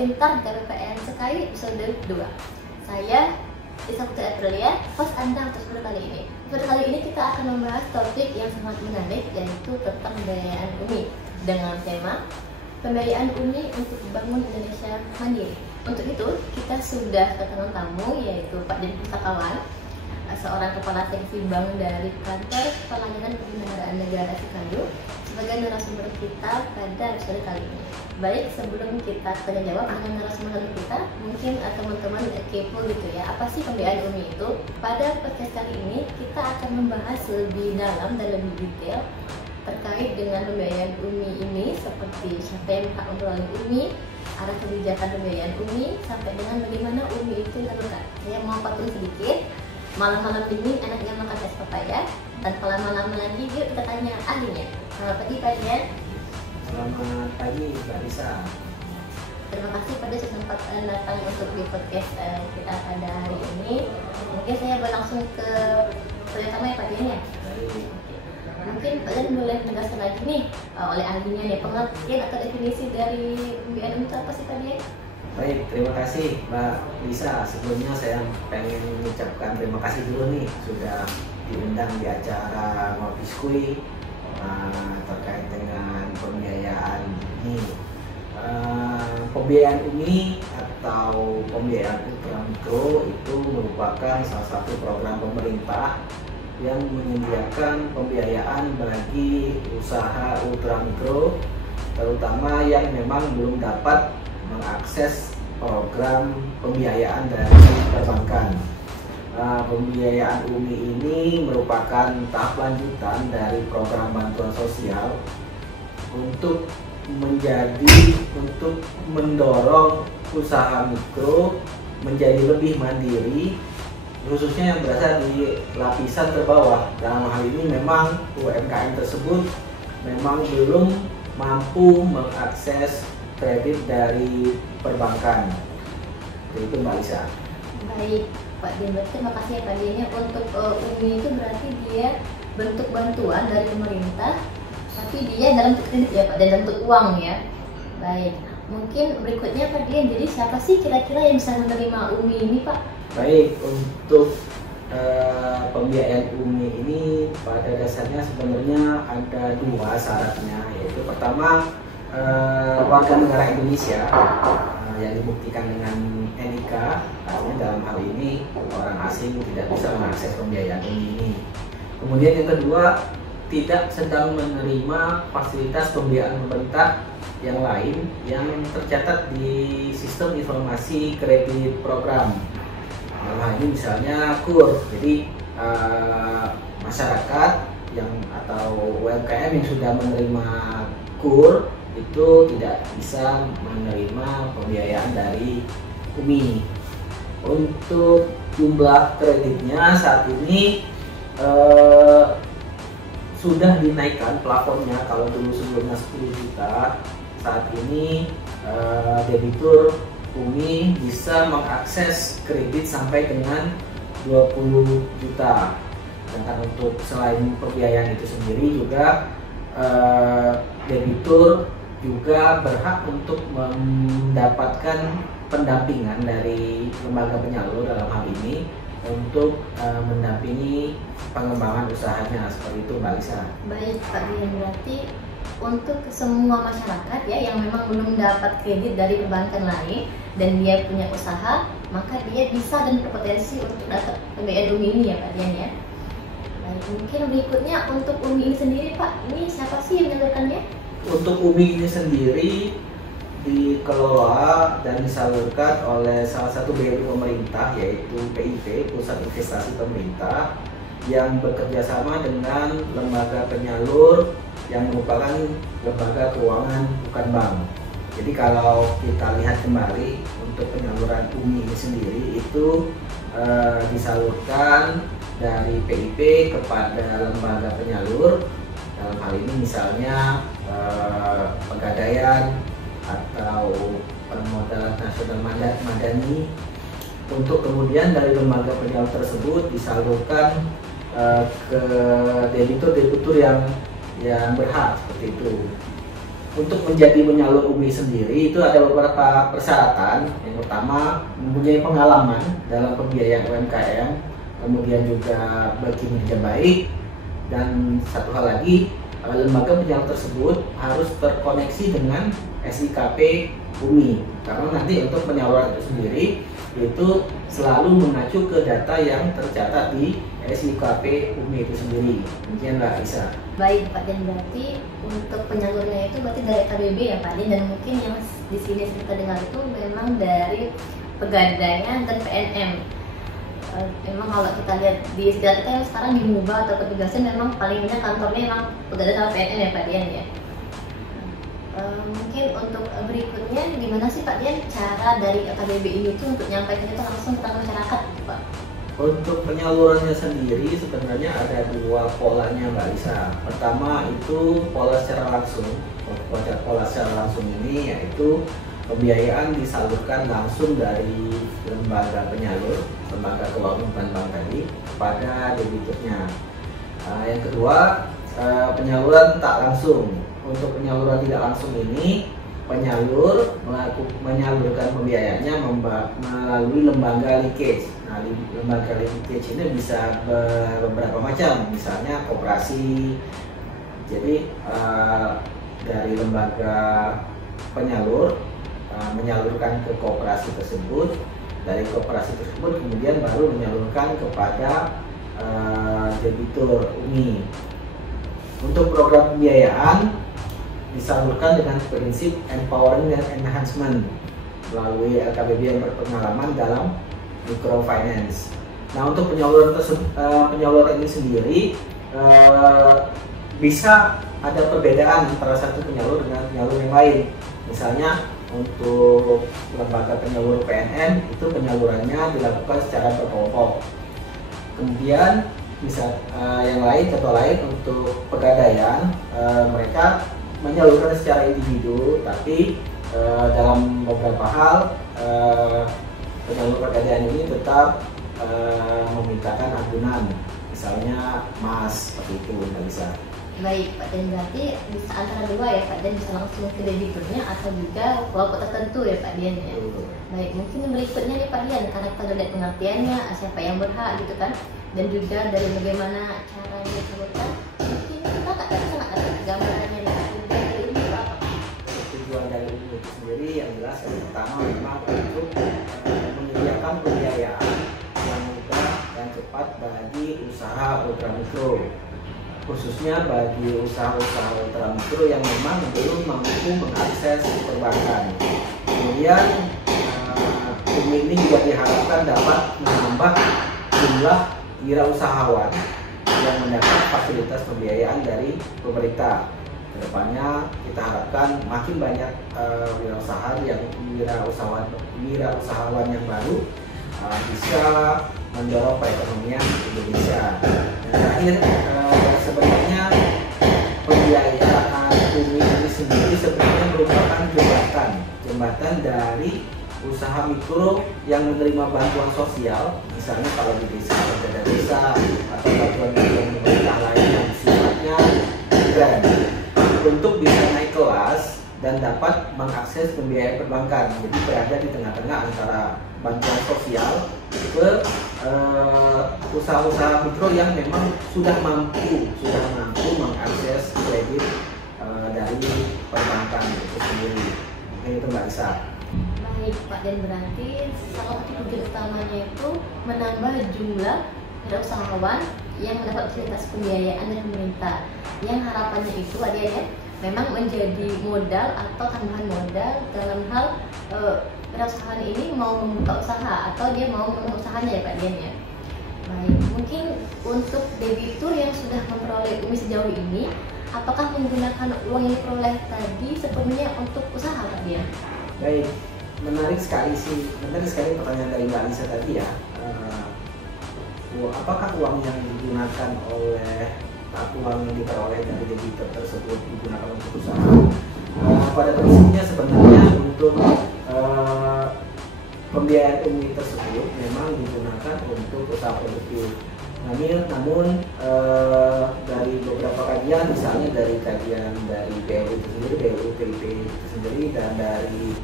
Pintar KPPN Sekali episode 2. Saya Isa Putri Aprilia, host Anda untuk episode kali ini. Episode kali ini kita akan membahas topik yang sangat menarik, yaitu tentang pembiayaan UMI dengan tema pembiayaan UMI untuk bangun Indonesia mandiri. Untuk itu kita sudah kedatangan tamu, yaitu Pak Deni Pustakawan, seorang kepala seksi bank dari kantor pelayanan penyelenggaraan negara Cikanyu, sebagai narasumber kita pada episode kali ini. Baik, sebelum kita tanya jawab dengan narasumber kita, mungkin teman-teman kepo gitu ya, apa sih pembiayaan UMI itu? Pada podcast kali ini kita akan membahas lebih dalam dan lebih detail terkait dengan pembiayaan UMI ini, seperti siapa yang berhak melalui UMI, arah kebijakan pembiayaan UMI, sampai dengan bagaimana UMI itu dilakukan. Saya mau patung sedikit. Malam-malam ini enaknya makan es papaya, dan kalau malam lagi yuk kita tanya ahlinya. Selamat pagi Pak Dian. Selamat pagi Mbak Lisa. Terima kasih pada sempat datang untuk di podcast kita pada hari ini. Mungkin saya berlangsung ke pertama ya Pak Dian ya. Baik. Mungkin kalian boleh menegaskan lagi nih oleh ahlinya nih, pengertian atau definisi dari pembiayaan itu apa sih Pak Dian? Baik, terima kasih Mbak Lisa. Sebelumnya saya pengen mengucapkan terima kasih dulu nih sudah diundang di acara Ngopi Skui terkait dengan pembiayaan ini. Pembiayaan UMI atau pembiayaan ultramikro itu merupakan salah satu program pemerintah yang menyediakan pembiayaan bagi usaha ultramikro, terutama yang memang belum dapat mengakses program pembiayaan dari perbankan. Pembiayaan UMI ini merupakan tahap lanjutan dari program bantuan sosial untuk mendorong usaha mikro menjadi lebih mandiri, khususnya yang berada di lapisan terbawah. Dalam hal ini memang UMKM tersebut memang belum mampu mengakses kredit dari perbankan. Itu Mbak Lisa. Baik Pak Dian, terima kasih ya Pak Dian. Untuk UMI itu berarti dia bentuk bantuan dari pemerintah, tapi dia dalam bentuk kredit ya Pak, dan dalam bentuk uang ya. Baik, mungkin berikutnya Pak Dian, jadi siapa sih kira-kira yang bisa menerima UMI ini Pak? Baik, untuk pembiayaan UMI ini pada dasarnya sebenarnya ada dua syaratnya, yaitu pertama warga negara Indonesia yang dibuktikan dengan NIK, artinya dalam hal ini orang asing tidak bisa mengakses pembiayaan ini. Kemudian yang kedua, tidak sedang menerima fasilitas pembiayaan pemerintah yang lain yang tercatat di sistem informasi kredit program. Dalam hal ini misalnya KUR. Jadi masyarakat yang atau UMKM yang sudah menerima KUR itu tidak bisa menerima pembiayaan dari UMI. Untuk jumlah kreditnya saat ini sudah dinaikkan plafonnya. Kalau dulu sebelumnya 10 juta, saat ini debitur UMI bisa mengakses kredit sampai dengan 20 juta. Dan untuk selain pembiayaan itu sendiri juga debitur juga berhak untuk mendapatkan pendampingan dari lembaga penyalur dalam hal ini untuk mendampingi pengembangan usahanya, seperti itu Mbak Lisa. Baik Pak Dian, berarti untuk semua masyarakat ya yang memang belum dapat kredit dari perbankan lain dan dia punya usaha, maka dia bisa dan berpotensi untuk dapat pembiayaan UMI ini ya Pak Dian ya. Baik, mungkin berikutnya untuk UMI ini sendiri Pak, ini siapa sih yang menyalurkannya? Untuk UMI ini sendiri dikelola dan disalurkan oleh salah satu BUMN pemerintah, yaitu PIP, Pusat Investasi Pemerintah, yang bekerja sama dengan lembaga penyalur yang merupakan lembaga keuangan bukan bank. Jadi kalau kita lihat kembali untuk penyaluran UMI ini sendiri itu disalurkan dari PIP kepada lembaga penyalur. Dalam hal ini misalnya Pegadaian atau Permodalan Nasional Madani, untuk kemudian dari lembaga penyalur tersebut disalurkan ke debitur-debitur yang berhak, seperti itu. untuk menjadi penyalur UMI sendiri itu ada beberapa persyaratan. Yang pertama, mempunyai pengalaman dalam pembiayaan UMKM, kemudian juga berkinerja baik, dan satu hal lagi, lembaga penyalur tersebut harus terkoneksi dengan SIKP UMI, karena nanti untuk penyaluran itu sendiri itu selalu mengacu ke data yang tercatat di SIKP UMI itu sendiri. Demikian Mbak Isa. Baik Pak Den, berarti untuk penyalurnya itu berarti dari KBB ya Pak Den, dan mungkin yang di sini kita dengar itu memang dari Pegadaian dan PNM. Memang kalau kita lihat di sekitar kita yang sekarang di MUBA atau petugasnya memang paling banyak kantornya memang Pegadaian sama PNM ya Pak Den ya. Mungkin untuk berikutnya gimana sih Pak Dian cara dari KBB ini tuh untuk nyampaikan itu langsung ke masyarakat Pak? Untuk penyalurannya sendiri sebenarnya ada dua polanya Mbak Lisa. Pertama itu pola secara langsung. Pola secara langsung ini yaitu pembiayaan disalurkan langsung dari lembaga penyalur, lembaga keuangan bukan bank tadi, kepada debiturnya. Yang kedua, penyaluran tak langsung. Untuk penyaluran tidak langsung ini, penyalur menyalurkan pembiayaannya melalui lembaga linkage. Nah, lembaga linkage ini bisa beberapa macam, misalnya koperasi. Jadi dari lembaga penyalur menyalurkan ke koperasi tersebut, dari koperasi tersebut kemudian baru menyalurkan kepada debitur UMI. Untuk program pembiayaan disalurkan dengan prinsip empowering dan enhancement melalui LKBB yang berpengalaman dalam microfinance. Nah, untuk penyaluran ini sendiri bisa ada perbedaan antara satu penyalur dengan penyalur yang lain. Misalnya untuk lembaga penyalur PNM itu penyalurannya dilakukan secara berkelompok. Kemudian yang lain, contoh lain untuk Pegadaian, mereka menyalurkan secara individu, tapi dalam beberapa hal penyalur Pegadaian ini tetap memintakan agunan, misalnya emas, seperti itu nggak bisa. Baik Pak Den, berarti bisa antara dua ya Pak Den, bisa langsung ke debiturnya atau juga kelompok tertentu ya Pak Den ya. Baik, mungkin berikutnya nih Pak Den, karena kita lihat pengertiannya siapa yang berhak gitu kan, dan juga dari bagaimana caranya disalurkan, mungkin kita sangat ada gambarannya dari ini Pak. Tujuan dari ini sendiri yang jelas yang pertama memang untuk menyediakan pembiayaan yang mudah dan cepat bagi usaha ultramikro, khususnya bagi usaha-usaha ultramikro yang memang belum mampu mengakses perbankan. Kemudian ini juga diharapkan dapat menambah jumlah wirausahawan yang mendapat fasilitas pembiayaan dari pemerintah. Kedepannya kita harapkan makin banyak wirausahawan yang baru bisa mendorong perekonomian Indonesia. Dan terakhir, sebenarnya pembiayaan UMI ini sendiri sebenarnya merupakan jembatan dari usaha mikro yang menerima bantuan sosial, misalnya kalau di desa ada desa atau bantuan pemerintah lain yang sifatnya grant, untuk bisa naik kelas dan dapat mengakses pembiayaan perbankan. Jadi berada di tengah-tengah antara bantuan sosial ke usaha-usaha mikro yang memang sudah mampu mengakses kredit dari perbankan itu sendiri. Itu Mbak Isa. Baik Pak Den, berarti salah satu tujuan utamanya itu menambah jumlah wirausahawan yang mendapat fasilitas pembiayaan dari pemerintah, yang harapannya itu Pak Den ya, memang menjadi modal atau tambahan modal dalam hal wirausahawan ini mau membuka usaha atau dia mau membuka usahanya ya Pak Den ya. Baik, mungkin untuk debitur yang sudah memperoleh UMI sejauh ini, apakah menggunakan uang yang diperoleh tadi sepenuhnya untuk usaha Pak Den? Baik, menarik sekali pertanyaan dari Mbak Lisa tadi ya. Apakah uang yang digunakan uang yang diperoleh dari debitur tersebut digunakan untuk usaha? Pada prinsipnya sebenarnya untuk pembiayaan UMI tersebut memang digunakan untuk usaha produktif. Namun dari beberapa kajian, misalnya dari kajian dari BLU itu sendiri, BLU PIP itu sendiri, dan dari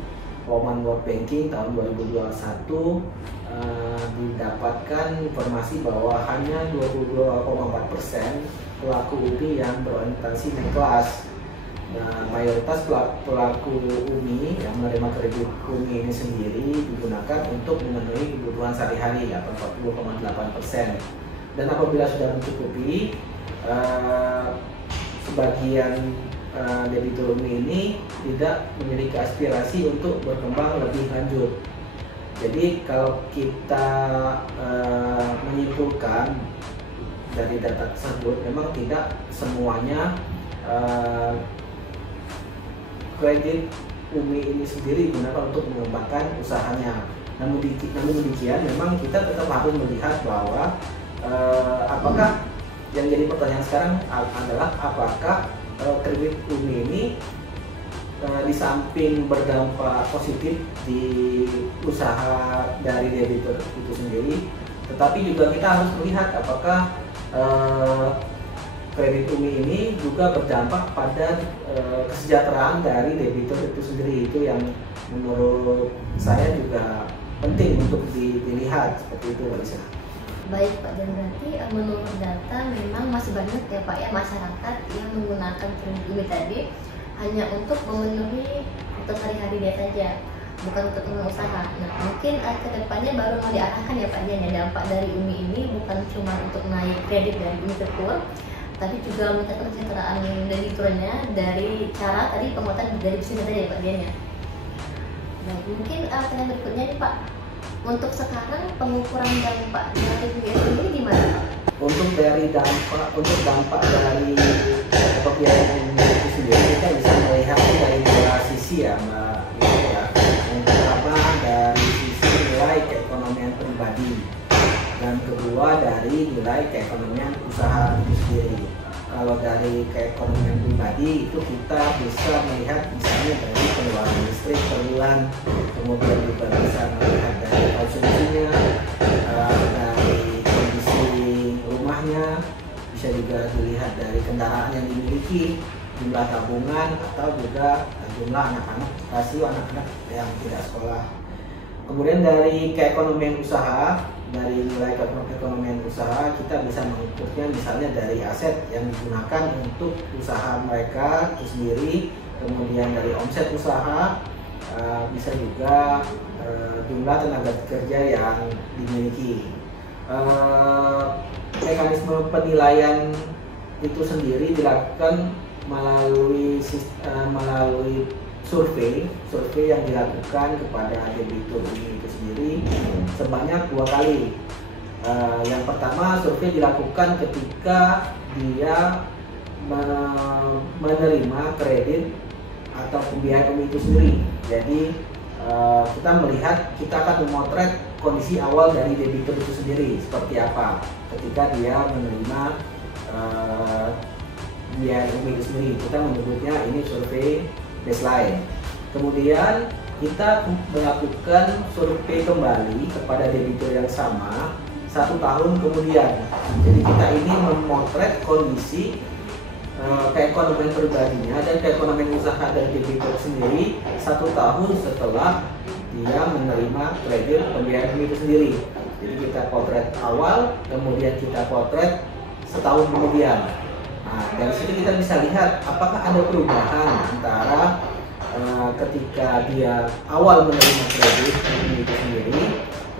Women World Banking tahun 2021 didapatkan informasi bahwa hanya 22,4% pelaku UMI yang berorientasi naik kelas. Nah, mayoritas pelaku UMI yang menerima kredit UMI ini sendiri digunakan untuk memenuhi kebutuhan sehari-hari atau 40,8%. Dan apabila sudah mencukupi, sebagian debitur UMI ini tidak memiliki aspirasi untuk berkembang lebih lanjut. Jadi kalau kita menyimpulkan dari data tersebut, memang tidak semuanya kredit UMI ini sendiri digunakan untuk mengembangkan usahanya. Namun demikian, memang kita tetap harus melihat bahwa apakah yang jadi pertanyaan sekarang adalah apakah kredit UMI ini di samping berdampak positif di usaha dari debitur itu sendiri, tetapi juga kita harus melihat apakah kredit UMI ini juga berdampak pada kesejahteraan dari debitur itu sendiri. Itu yang menurut saya juga penting untuk dilihat, seperti itu, Mbak Lisa. Baik Pak, dan berarti menurut data memang masih banyak ya Pak ya masyarakat yang menggunakan kredit UMI tadi hanya untuk memenuhi kebutuhan sehari-hari dia saja, bukan untuk usaha. Nah, mungkin ke depannya baru mau diarahkan ya Pak ya, dampak dari UMI ini bukan cuma untuk naik kredit dari UMI tersebut, tapi juga meningkatkan kesejahteraan debiturnya dari cara tadi pemotongan dari bisnis tadi ya Pak Dian ya. Nah, mungkin pertanyaan berikutnya nih Pak, untuk sekarang pengukuran dampak dari UMI sendiri gimana Pak? Untuk dampak dari pembiayaan itu sendiri, kita bisa melihat dari dua sisi ya Mbak. Yang pertama dari sisi nilai keekonomian pribadi, dan kedua dari nilai keekonomian usaha itu sendiri. Kalau dari keekonomian pribadi itu kita bisa melihat misalnya dari pengeluaran listrik per bulan, kemudian juga bisa melihat dari konsumsinya, dari kondisi rumahnya, bisa juga dilihat dari kendaraan yang dimiliki, jumlah tabungan, atau juga jumlah anak-anak, rasio anak-anak yang tidak sekolah. Kemudian dari keekonomian usaha, dari nilai keekonomian usaha kita bisa mengukurnya misalnya dari aset yang digunakan untuk usaha mereka itu sendiri, kemudian dari omset usaha, bisa juga jumlah tenaga kerja yang dimiliki. Mekanisme penilaian itu sendiri dilakukan melalui survei yang dilakukan kepada debitur ini itu sendiri sebanyak 2 kali. Yang pertama, survei dilakukan ketika dia menerima kredit atau pembiayaan UMI itu sendiri. Jadi kita akan memotret kondisi awal dari debitur itu sendiri seperti apa ketika dia menerima pembiayaan UMI itu sendiri. Kita menyebutnya ini survei baseline. Kemudian kita melakukan survei kembali kepada debitur yang sama 1 tahun kemudian. Jadi kita ini memotret kondisi keekonomian pribadinya dan keekonomian usaha dari debitur sendiri 1 tahun setelah dia menerima kredit pembiayaan itu sendiri. Jadi kita potret awal, kemudian kita potret setahun kemudian. Nah, dari sini kita bisa lihat apakah ada perubahan antara ketika dia awal menerima kredit itu sendiri,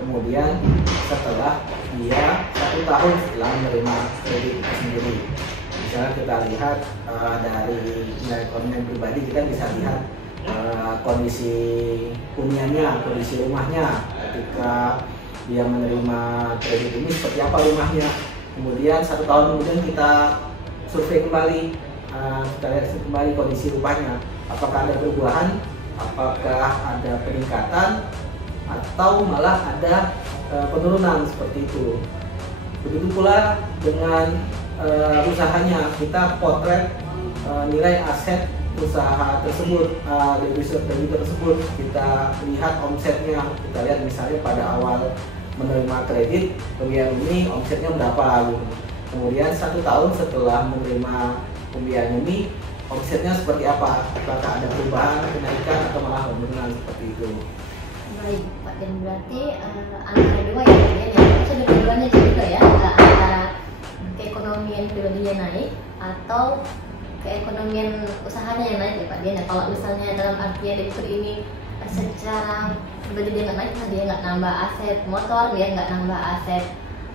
kemudian setelah dia 1 tahun setelah menerima kredit itu sendiri. Misalnya kita lihat dari nilai ekonomi pribadi, kita bisa lihat kondisi huniannya, kondisi rumahnya ketika dia menerima kredit ini seperti apa rumahnya. Kemudian 1 tahun kemudian kita survei kembali, kita lihat kembali kondisi rumahnya, apakah ada perubahan, apakah ada peningkatan, atau malah ada penurunan seperti itu. Begitu pula dengan usahanya, kita potret nilai aset usaha tersebut, debitur tersebut, kita lihat omsetnya, kita lihat misalnya pada awal menerima kredit pembiayaan ini omsetnya berapa, kemudian 1 tahun setelah menerima pembiayaan ini omsetnya seperti apa, apakah ada perubahan, kenaikan atau malah penurunan seperti itu. Baik Pak, dan berarti antara dua ya Pak Dian, ya sudah keduanya juga ya, antara keekonomian pribadinya naik atau keekonomian usahanya yang naik ya Pak Dian. Kalau misalnya dalam artian debitur ini secara pribadi dia nggak naik, dia nggak nambah aset motor, dia nggak nambah aset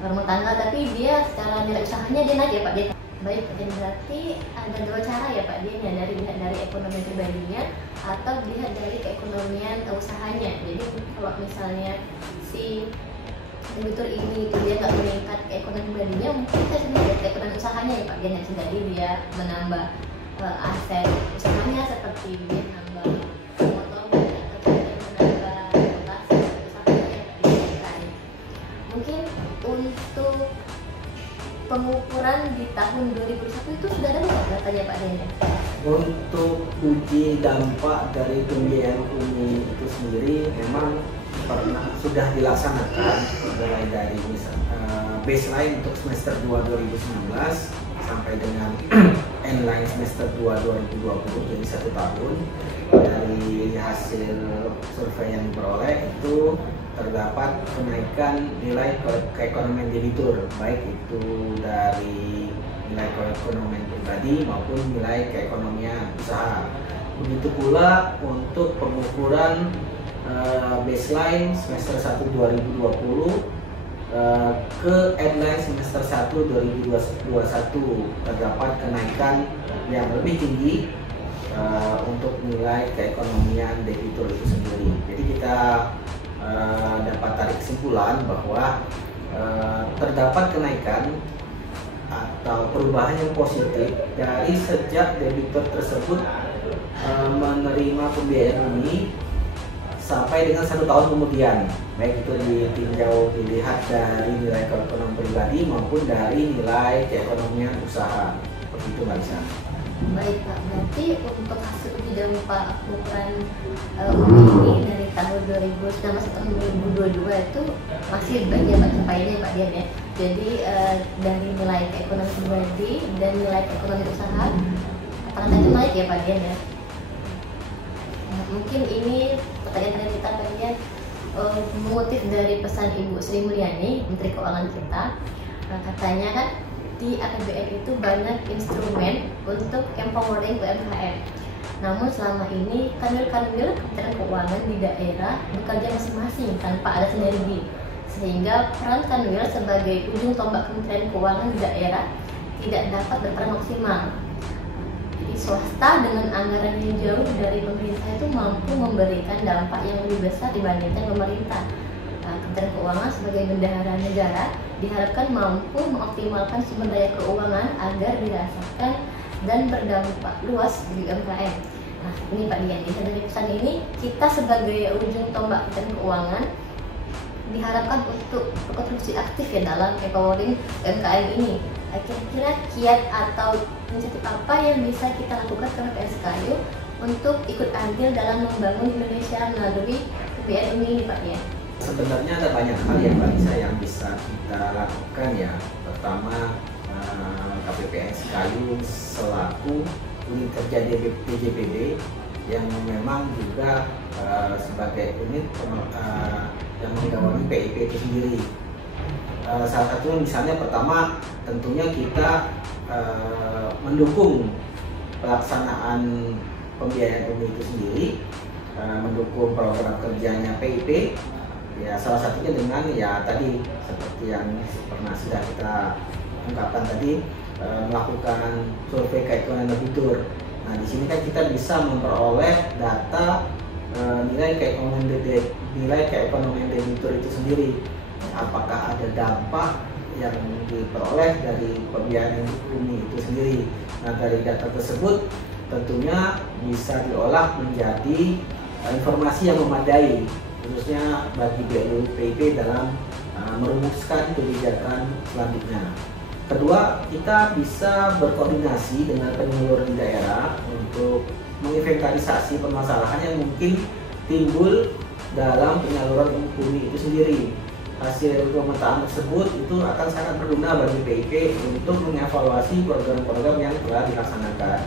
rumah tangga, tapi dia secara nilai usahanya dia naik ya Pak Dian. Baik, dan berarti ada dua cara ya Pak Dian ya, lihat dari ekonomi pribadinya atau dilihat dari keekonomian usahanya. Jadi kalau misalnya si debitur ini dia nggak meningkat ke ekonomi pribadinya, mungkin kita sudah lihat ekonomi usahanya ya Pak Dian, yang jadi dia menambah aset usahanya seperti dia nambah motor atau dia menambah lokasi usahanya ya Pak Dian. Mungkin untuk pengukuran di tahun 2021 itu sudah ada nggak datanya Pak Dian? Untuk uji dampak dari pembiayaan UMI itu sendiri memang sudah dilaksanakan mulai dari baseline untuk semester 2 2019 sampai dengan endline semester 2 2020, jadi 1 tahun. Dari hasil survei yang diperoleh itu terdapat kenaikan nilai keekonomian debitur, baik itu dari nilai keekonomian pribadi maupun nilai keekonomian usaha. Begitu pula untuk pengukuran baseline semester 1 2020 ke endline semester 1 2021 terdapat kenaikan yang lebih tinggi untuk nilai keekonomian debitur itu sendiri. Jadi kita dapat tarik kesimpulan bahwa terdapat kenaikan atau perubahan yang positif dari sejak debitur tersebut menerima pembiayaan ini sampai dengan 1 tahun kemudian, baik itu ditinjau dilihat dari nilai keekonomian pribadi maupun dari nilai keekonomian usaha. Begitu Mbak Lisa. Baik Pak, berarti untuk hasil uji dampak pengukuran UMI ini dari tahun 2019 sampai 2022 itu masih banyak pencapaiannya Pak Dian ya. Jadi dari nilai keekonomian pribadi dan nilai keekonomian usaha rata-rata itu naik ya Pak Dian ya. Mungkin ini pertanyaan kita Pak Dian mengutip dari pesan Ibu Sri Mulyani, Menteri Keuangan kita. Katanya kan di APBN itu banyak instrumen untuk empowering UMKM. Namun selama ini kanwil-kanwil Kementerian Keuangan di daerah bekerja masing-masing tanpa ada sinergi, sehingga peran kanwil sebagai ujung tombak Kementerian Keuangan di daerah tidak dapat berperan maksimal. Jadi swasta dengan anggaran yang jauh dari pemerintah itu mampu memberikan dampak yang lebih besar dibandingkan pemerintah. Kementerian Keuangan sebagai bendahara negara diharapkan mampu mengoptimalkan sumber daya keuangan agar dirasakan dan berdampak luas di UMKM. Nah ini Pak Dian, dari pesan ini kita sebagai ujung tombak Kementerian Keuangan diharapkan untuk berkontribusi aktif ya dalam empowering UMKM ini. Kira-kira kiat atau inisiatif apa yang bisa kita lakukan ke PSKU untuk ikut andil dalam membangun Indonesia melalui PBN ini Pak Dian? Sebenarnya ada banyak hal ya Mbak Lisa yang bisa kita lakukan ya. Pertama, KPPSKU selaku unit kerja DJPD yang memang juga sebagai unit yang menggawangi PIP itu sendiri. Salah satunya misalnya pertama tentunya kita mendukung pelaksanaan pembiayaan UMI itu sendiri, mendukung program kerjanya PIP. Ya salah satunya dengan ya tadi seperti yang pernah sudah kita ungkapkan tadi, melakukan survei keekonomian debitur. Nah di sini kan kita bisa memperoleh data nilai keekonomian debitur itu sendiri. Apakah ada dampak yang diperoleh dari pembiayaan UMI itu sendiri. Nah dari data tersebut tentunya bisa diolah menjadi informasi yang memadai, khususnya bagi BLU-PIP dalam merumuskan kebijakan selanjutnya. Kedua, kita bisa berkoordinasi dengan penyuluh di daerah untuk menginventarisasi permasalahan yang mungkin timbul dalam penyaluran UMI itu sendiri. Hasil pemetaan tersebut itu akan sangat berguna bagi PIP untuk mengevaluasi program-program yang telah dilaksanakan.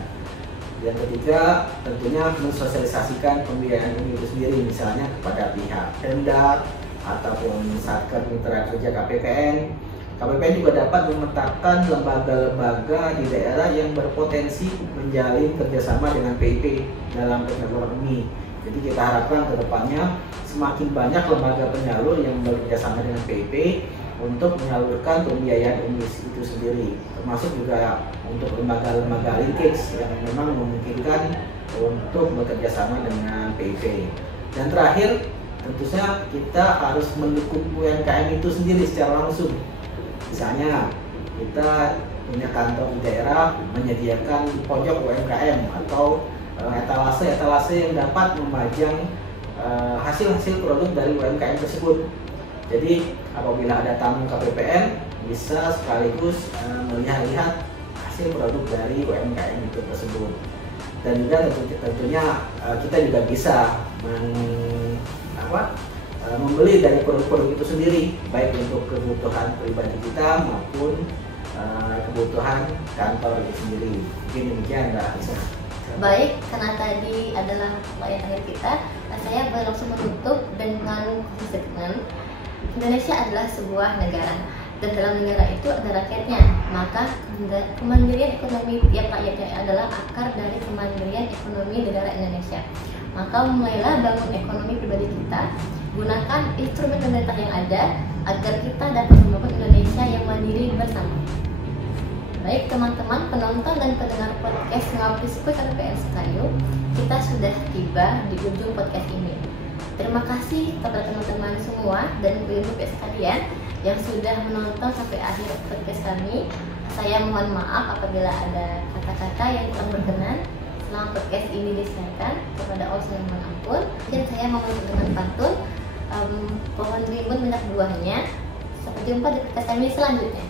Yang ketiga, tentunya mensosialisasikan pembiayaan ini itu sendiri, misalnya kepada pihak Pemda ataupun Satker Mitra Kerja KPPN. KPPN juga dapat memetakan lembaga-lembaga di daerah yang berpotensi menjalin kerjasama dengan PIP dalam penyaluran UMI. Jadi kita harapkan ke depannya semakin banyak lembaga penyalur yang bekerjasama dengan PIP untuk menyalurkan pembiayaan UMI itu sendiri, termasuk juga untuk lembaga-lembaga linkage yang memang memungkinkan untuk bekerjasama dengan PIP. Dan terakhir, tentunya kita harus mendukung UMKM itu sendiri secara langsung. Misalnya kita punya kantor di daerah menyediakan pojok UMKM atau etalase-etalase yang dapat memajang hasil-hasil produk dari UMKM tersebut. Jadi apabila ada tamu KPPN bisa sekaligus melihat-lihat hasil produk dari UMKM itu tersebut. Dan juga tentunya kita juga bisa membeli dari produk-produk itu sendiri, baik untuk kebutuhan pribadi kita maupun kebutuhan kantor itu sendiri. Mungkin demikian Mbak Alisa. Baik, karena tadi adalah yang terakhir kita, saya boleh langsung menutup dengan statement. Indonesia adalah sebuah negara, dan dalam negara itu ada rakyatnya. Maka kemandirian ekonomi tiap rakyatnya adalah akar dari kemandirian ekonomi negara Indonesia. Maka mulailah bangun ekonomi pribadi kita, gunakan instrumen pemerintah yang ada agar kita dapat membangun Indonesia yang mandiri bersama. Baik teman-teman penonton dan pendengar podcast Ngopi Sepuh KPPN Sekayu, kita sudah tiba di ujung podcast ini. Terima kasih kepada teman-teman semua dan ibu-ibu sekalian yang sudah menonton sampai akhir podcast kami. Saya mohon maaf apabila ada kata-kata yang kurang berkenan selama podcast ini disiarkan. Kepada Allah saya mohon ampun. Dan saya mau menutup dengan pantun, pohon rimbun minyak buahnya. Sampai jumpa di podcast kami selanjutnya.